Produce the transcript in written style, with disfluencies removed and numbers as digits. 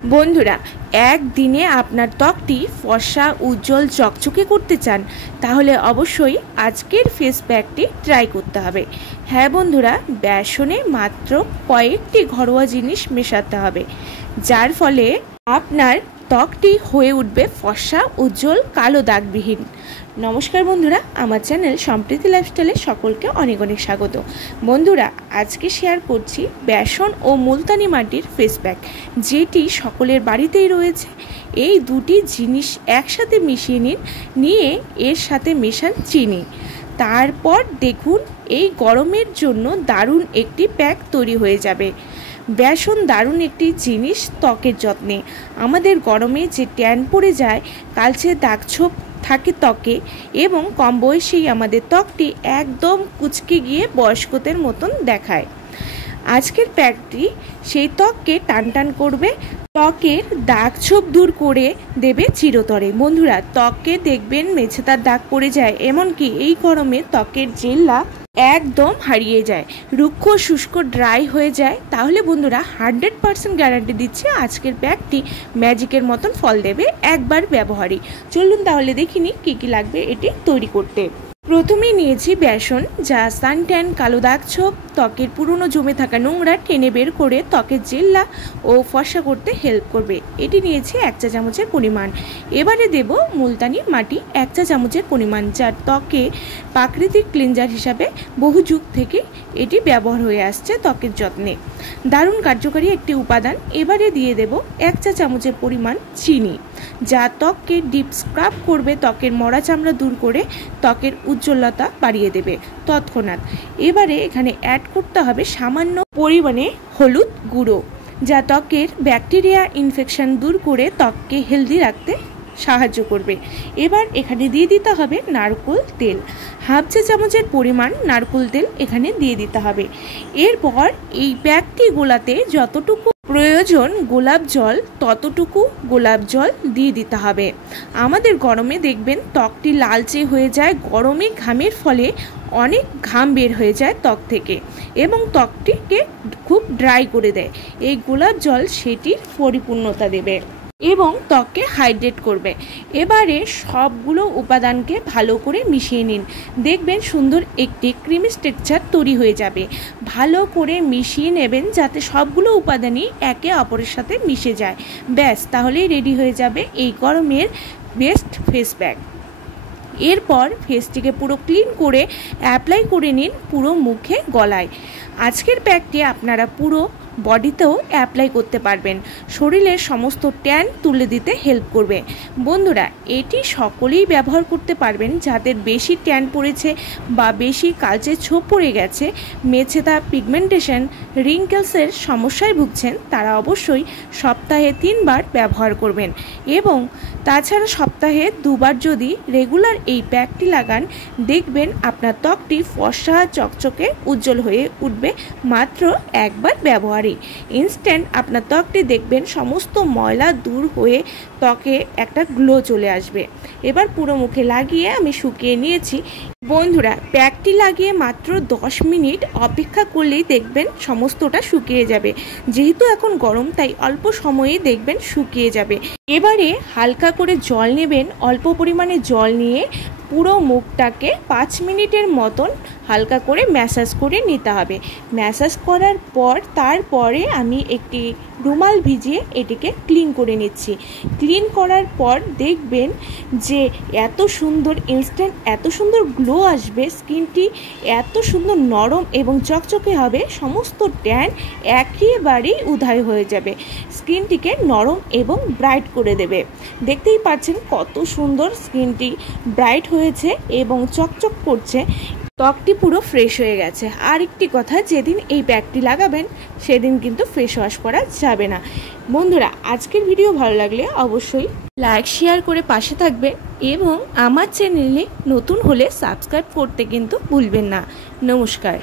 বন্ধুরা, একদিনে আপনার ত্বকটি ফর্সা উজ্জ্বল চকচকে করতে চান তাহলে অবশ্যই আজকের ফেস প্যাকটি ট্রাই করতে হবে। হ্যাঁ বন্ধুরা, বেসনে মাত্র কয়েকটি ঘরোয়া জিনিস মেশাতে হবে, যার ফলে আপনার ত্বকটি হয়ে উঠবে ফর্সা উজ্জ্বল কালো দাগবিহীন। নমস্কার বন্ধুরা, আমার চ্যানেল সম্প্রীতি লাইফস্টাইলে সকলকে অনেক অনেক স্বাগত। বন্ধুরা, আজকে শেয়ার করছি বেসন ও মুলতানি মাটির ফেস প্যাক, যেটি সকলের বাড়িতেই রয়েছে। এই দুটি জিনিস একসাথে মিশিয়ে নিয়ে এর সাথে মেশান চিনি। তারপর দেখুন এই গরমের জন্য দারুণ একটি প্যাক তৈরি হয়ে যাবে। বেসন দারুণ একটি জিনিস ত্বকের যত্নে। আমাদের গরমে যে ট্যান পড়ে যায়, কালচে দাগছোপ থাকে ত্বকে এবং কম বয়সেই আমাদের ত্বকটি একদম কুচকে গিয়ে বয়স্কদের মতন দেখায়। আজকের প্যাকটি সেই ত্বককে টান করবে, ত্বকের দাগছোপ দূর করে দেবে চিরতরে। বন্ধুরা, ত্বকে দেখবেন মেছেতার দাগ পড়ে যায়, এমনকি এই গরমে ত্বকের জেল্লা একদম হারিয়ে যায়, রুক্ষ শুষ্ক ড্রাই হয়ে যায়। তাহলে বন্ধুরা 100% গ্যারান্টি দিচ্ছে আজকের প্যাকটি ম্যাজিকের মতন ফল দেবে একবার ব্যবহারই। চলুন তাহলে দেখিনি কী কী লাগবে এটি তৈরি করতে। প্রথমেই নিয়েছি বেসন, যা সান ট্যান, কালো দাগ ছোপ, ত্বকের পুরনো জমে থাকা নোংরা টেনে বের করে ত্বকের জেল্লা ও ফর্সা করতে হেল্প করবে। এটি নিয়েছি 1 চা চামচের পরিমাণ। এবারে দেব মুলতানি মাটি 1 চা চামচের পরিমাণ, যার ত্বকে প্রাকৃতিক ক্লিনজার হিসাবে বহু যুগ থেকে এটি ব্যবহার হয়ে আসছে ত্বকের যত্নে। দারুণ কার্যকারী একটি উপাদান। এবারে দিয়ে দেব 1 চা চামচের পরিমাণ চিনি, যা ত্বককে ডিপ স্ক্রাব করবে, ত্বকের মরা চামড়া দূর করে ত্বকের উজ্জ্বলতা বাড়িয়ে দেবে তৎক্ষণাৎ। এবারে এখানে অ্যাড করতে হবে সামান্য পরিমাণে হলুদ গুঁড়ো, যা ত্বকের ব্যাকটেরিয়া ইনফেকশন দূর করে ত্বককে হেলদি রাখতে সাহায্য করবে। এবার এখানে দিয়ে দিতে হবে নারকেল তেল, 1/2 চা চামচের পরিমাণ নারকেল তেল এখানে দিয়ে দিতে হবে। এরপর এই প্যাকটি গোলাতে যতটুকু প্রয়োজন গোলাপ জল, ততটুকু গোলাপ জল দিয়ে দিতে হবে। আমাদের গরমে দেখবেন ত্বকটি লালচে হয়ে যায়, গরমে ঘামের ফলে অনেক ঘাম বের হয়ে যায় ত্বক থেকে এবং ত্বকটিকে খুব ড্রাই করে দেয়। এই গোলাপ জল সেটির পরিপূর্ণতা দেবে এবং ত্বককে হাইড্রেট করবে। এবারে সবগুলো উপাদানকে ভালো করে মিশিয়ে নিন, দেখবেন সুন্দর একটি ক্রিমি টেক্সচার তৈরি হয়ে যাবে। ভালো করে মিশিয়ে নেবেন যাতে সবগুলো উপাদানই একে অপরের সাথে মিশে যায়। ব্যাস, তাহলেই রেডি হয়ে যাবে এই গরমের বেস্ট ফেস প্যাক। এরপর ফেসটিকে পুরো ক্লিন করে অ্যাপ্লাই করে নিন পুরো মুখে, গলায়। আজকের প্যাকটি আপনারা পুরো বডিতেও অ্যাপ্লাই করতে পারবেন, শরীরের সমস্ত ট্যান তুলে দিতে হেল্প করবে। বন্ধুরা, এটি সকলেই ব্যবহার করতে পারবেন যাদের বেশি ট্যান পড়েছে বা বেশি কালচে ছোপ পড়ে গেছে, মেছেতা, পিগমেন্টেশন, রিঙ্কেলসের সমস্যায় ভুগছেন, তারা অবশ্যই সপ্তাহে 3 বার ব্যবহার করবেন। এবং তাছাড়া সপ্তাহে 2 বার যদি রেগুলার এই প্যাকটি লাগান, দেখবেন আপনার ত্বকটি ফর্সা চকচকে উজ্জ্বল হয়ে উঠবে মাত্র একবার ব্যবহারে। ইনস্ট্যান্ট আপনার ত্বকটি দেখবেন সমস্ত ময়লা দূর হয়ে ত্বকে একটা গ্লো চলে আসবে। এবার পুরো মুখে লাগিয়ে আমি শুকিয়ে নিয়েছি। বন্ধুরা, প্যাকটি লাগিয়ে মাত্র 10 মিনিট অপেক্ষা করলেই দেখবেন সমস্তটা শুকিয়ে যাবে। যেহেতু এখন গরম, তাই অল্প সময়েই দেখবেন শুকিয়ে যাবে। এবারে হালকা করে জল নেবেন, অল্প পরিমাণে জল নিয়ে পুরো মুখটাকে 5 মিনিটের মতন হালকা করে ম্যাসাজ করে নিতে হবে। ম্যাসাজ করার পর তারপরে আমি একটি রুমাল ভিজিয়ে এটিকে ক্লিন করে নিচ্ছি। ক্লিন করার পর দেখবেন যে এত সুন্দর ইনস্ট্যান্ট এত সুন্দর গ্লো আসবে, স্কিনটি এত সুন্দর নরম এবং চকচকে হবে, সমস্ত ট্যান একেবারেই উধাও হয়ে যাবে, স্কিনটিকে নরম এবং ব্রাইট করে দেবে। দেখতেই পাচ্ছেন কত সুন্দর স্কিনটি ব্রাইট হয়েছে এবং চকচক করছে, ত্বকটি পুরো ফ্রেশ হয়ে গেছে। আর একটি কথা, যেদিন এই প্যাকটি লাগাবেন সেদিন কিন্তু ফেস ওয়াশ করা যাবে না। বন্ধুরা, আজকের ভিডিও ভালো লাগলে অবশ্যই লাইক শেয়ার করে পাশে থাকবেন এবং আমার চ্যানেলে নতুন হলে সাবস্ক্রাইব করতে কিন্তু ভুলবেন না। নমস্কার।